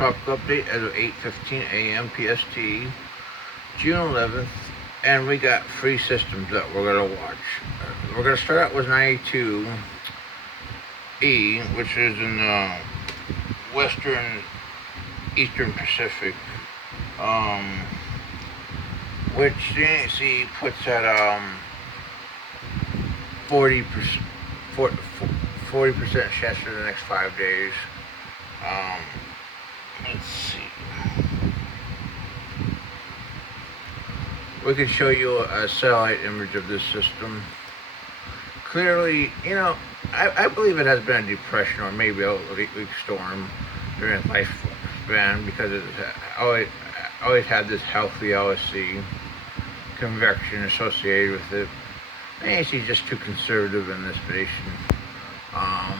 Talk update as of 8:15 a.m. PST, June 11th, and we got three systems that we're gonna watch. We're gonna start out with 92E, which is in the Western Eastern Pacific, um, which the NHC puts at 40%, 40% chance for the next 5 days. Um, let's see. We can show you a satellite image of this system. Clearly, I believe it has been a depression or maybe a weak storm during its lifespan because it always had this healthy LSC convection associated with it. I think she's just too conservative in this station. Um,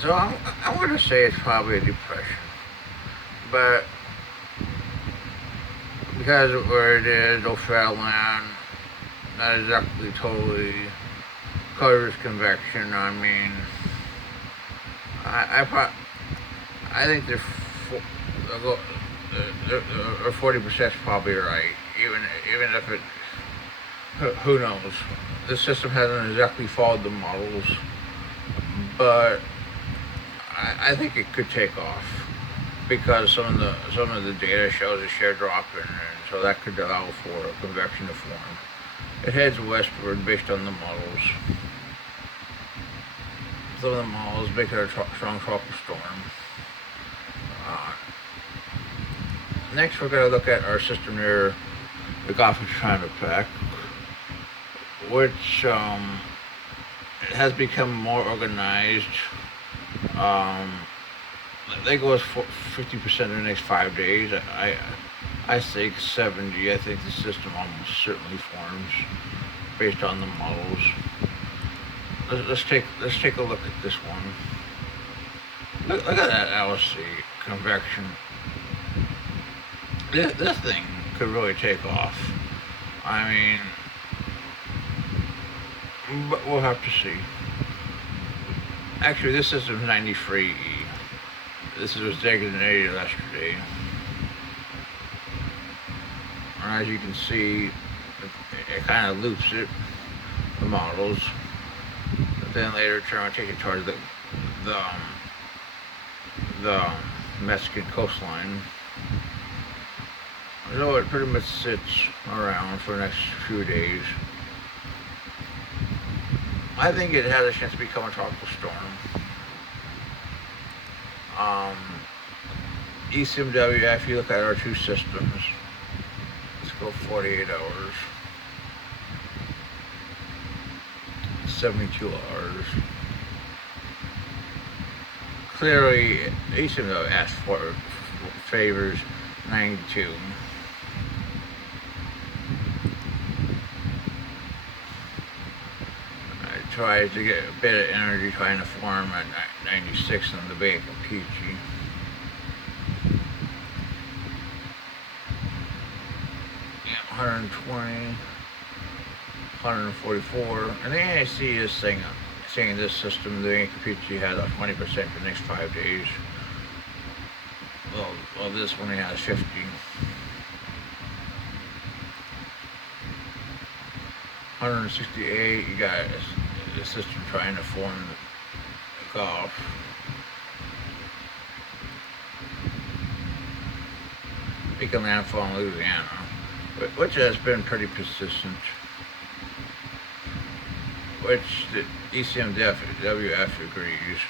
so I want to say it's probably a depression, but because of where it is, no flat land, not exactly totally covered with convection. I mean, I think the 40% is probably right. Even if it, who knows? The system hasn't exactly followed the models, but I think it could take off because some of the data shows a shear drop and so that could allow for convection to form. It heads westward based on the models. Some of the models make it a strong tropical storm. Uh, Next, we're going to look at our system near the Gulf of China, which has become more organized. Um, they go as 50% in the next 5 days. I think 70. I think the system almost certainly forms based on the models. Let's take a look at this one. Look at that LSC convection. This thing could really take off. I mean, but we'll have to see. Actually, this system is 93E. This was designated yesterday. And as you can see, it kind of loops it, the models. But then later, try to take it towards the Mexican coastline. So it pretty much sits around for the next few days. I think it has a chance to become a tropical storm. ECMW, if you look at our two systems, let's go 48 hours, 72 hours. Clearly, ECMW asked for favors 92. I tried to get a bit of energy trying to form at 96 in the Bay of Campeche. Yeah, 120, 144, and the NIC is saying this system, the Bay of Campeche has a 20% for the next 5 days. Well, this one has 50. 168, you got the system trying to form the Gulf. Making landfall in Louisiana, which has been pretty persistent. Which the ECMWF agrees.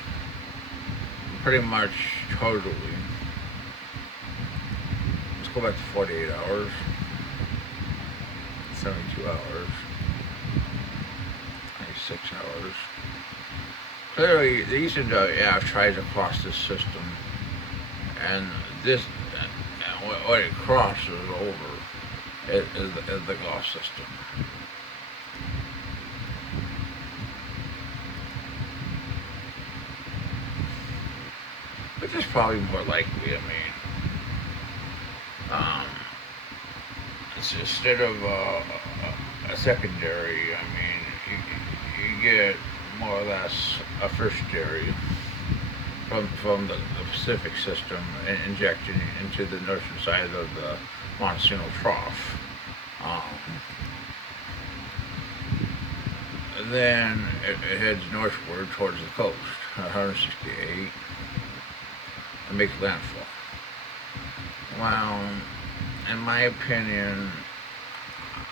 Pretty much totally. Let's go back to 48 hours. 72 hours. 96 hours. Clearly, the ECMWF tries to cross this system, and what it crosses over is the Gulf system. Which is probably more likely. I mean, it's instead of a secondary, I mean, you get more or less a tertiary. from the Pacific system and injecting into the northern side of the monsoonal trough. Um, then it heads northward towards the coast at 168 and makes landfall. Well, in my opinion,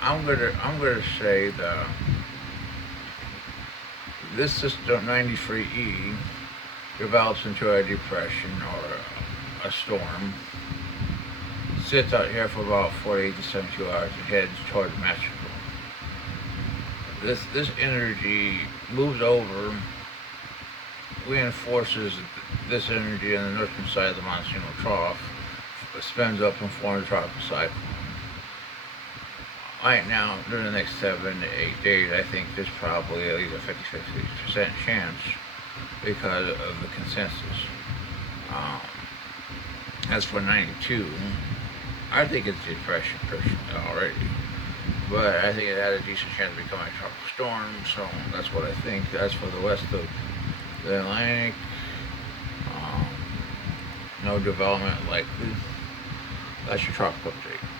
I'm gonna say that this system 93E develops into a depression or a storm, sits out here for about 48 to 72 hours, and heads toward Mexico. This energy moves over, reinforces this energy on the northern side of the monsoonal trough, spins up and forms a tropical cyclone. Right now, during the next 7 to 8 days, I think there's probably at least a 50-50% chance because of the consensus. Um, as for 92, I think it's a depression personally already, but I think it had a decent chance of becoming a tropical storm, so that's what I think. As for the west of the Atlantic, um, no development likely. That's your tropical update.